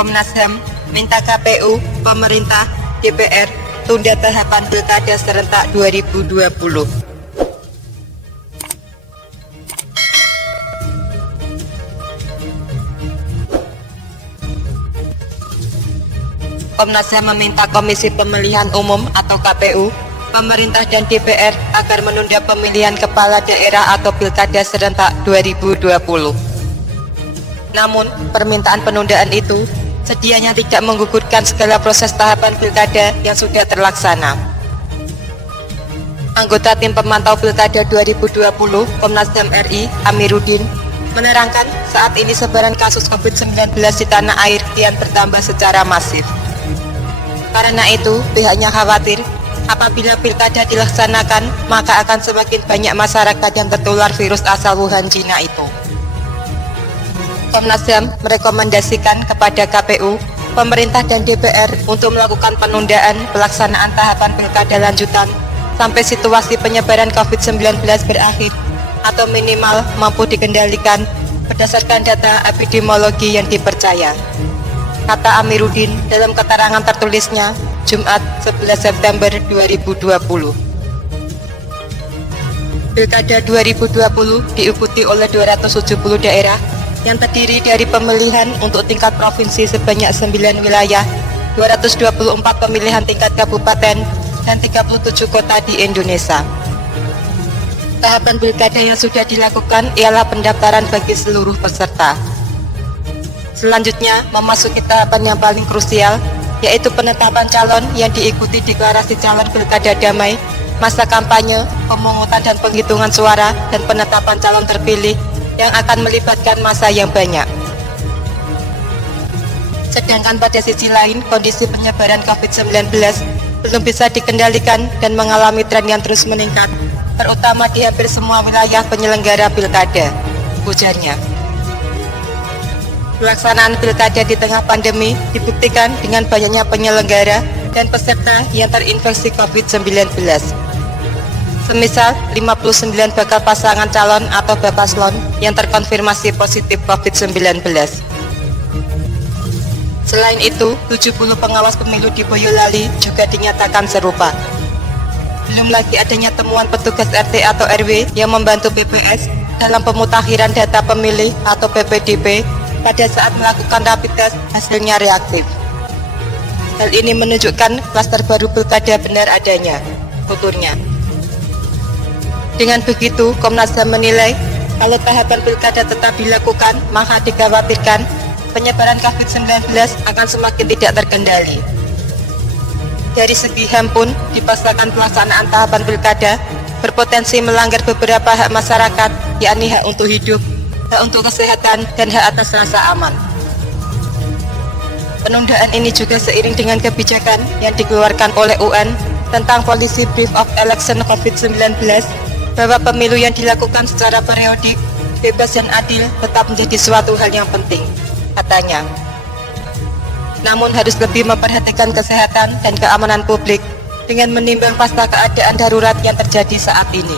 Komnas HAM minta KPU, pemerintah, DPR tunda tahapan pilkada serentak 2020. Komnas HAM meminta Komisi Pemilihan Umum atau KPU, pemerintah dan DPR agar menunda pemilihan kepala daerah atau pilkada serentak 2020. Namun, permintaan penundaan itu sedianya tidak menggugurkan segala proses tahapan pilkada yang sudah terlaksana. Anggota tim pemantau pilkada 2020 Komnas HAM RI, Amiruddin, menerangkan saat ini sebaran kasus COVID-19 di tanah air kian bertambah secara masif. Karena itu, pihaknya khawatir apabila pilkada dilaksanakan, maka akan semakin banyak masyarakat yang tertular virus asal Wuhan, Cina itu. Komnas HAM merekomendasikan kepada KPU, pemerintah dan DPR untuk melakukan penundaan pelaksanaan tahapan pilkada lanjutan sampai situasi penyebaran COVID-19 berakhir atau minimal mampu dikendalikan berdasarkan data epidemiologi yang dipercaya, kata Amiruddin dalam keterangan tertulisnya Jumat 11 September 2020. Pilkada 2020 diikuti oleh 270 daerah yang terdiri dari pemilihan untuk tingkat provinsi sebanyak 9 wilayah, 224 pemilihan tingkat kabupaten, dan 37 kota di Indonesia. Tahapan pilkada yang sudah dilakukan ialah pendaftaran bagi seluruh peserta. Selanjutnya, memasuki tahapan yang paling krusial, yaitu penetapan calon yang diikuti deklarasi calon pilkada damai, masa kampanye, pemungutan dan penghitungan suara, dan penetapan calon terpilih yang akan melibatkan massa yang banyak. Sedangkan pada sisi lain, kondisi penyebaran COVID-19 belum bisa dikendalikan dan mengalami tren yang terus meningkat, terutama di hampir semua wilayah penyelenggara pilkada, ujarnya. Pelaksanaan pilkada di tengah pandemi dibuktikan dengan banyaknya penyelenggara dan peserta yang terinfeksi COVID-19. Semisal 59 bakal pasangan calon atau Bapaslon yang terkonfirmasi positif COVID-19. Selain itu, 70 pengawas pemilu di Boyolali juga dinyatakan serupa. Belum lagi adanya temuan petugas RT atau RW yang membantu PPS dalam pemutakhiran data pemilih atau PPDB pada saat melakukan rapid test hasilnya reaktif. Hal ini menunjukkan klaster baru pilkada benar adanya, tuturnya. Dengan begitu, Komnas HAM menilai kalau tahapan pilkada tetap dilakukan, maka dikhawatirkan penyebaran COVID-19 akan semakin tidak terkendali. Dari segi HAM pun, dipaksakan pelaksanaan tahapan pilkada berpotensi melanggar beberapa hak masyarakat, yakni hak untuk hidup, hak untuk kesehatan, dan hak atas rasa aman. Penundaan ini juga seiring dengan kebijakan yang dikeluarkan oleh UN tentang Policy Brief of Election COVID-19 bahwa pemilu yang dilakukan secara periodik, bebas dan adil tetap menjadi suatu hal yang penting, katanya. Namun harus lebih memperhatikan kesehatan dan keamanan publik dengan menimbang pasca keadaan darurat yang terjadi saat ini.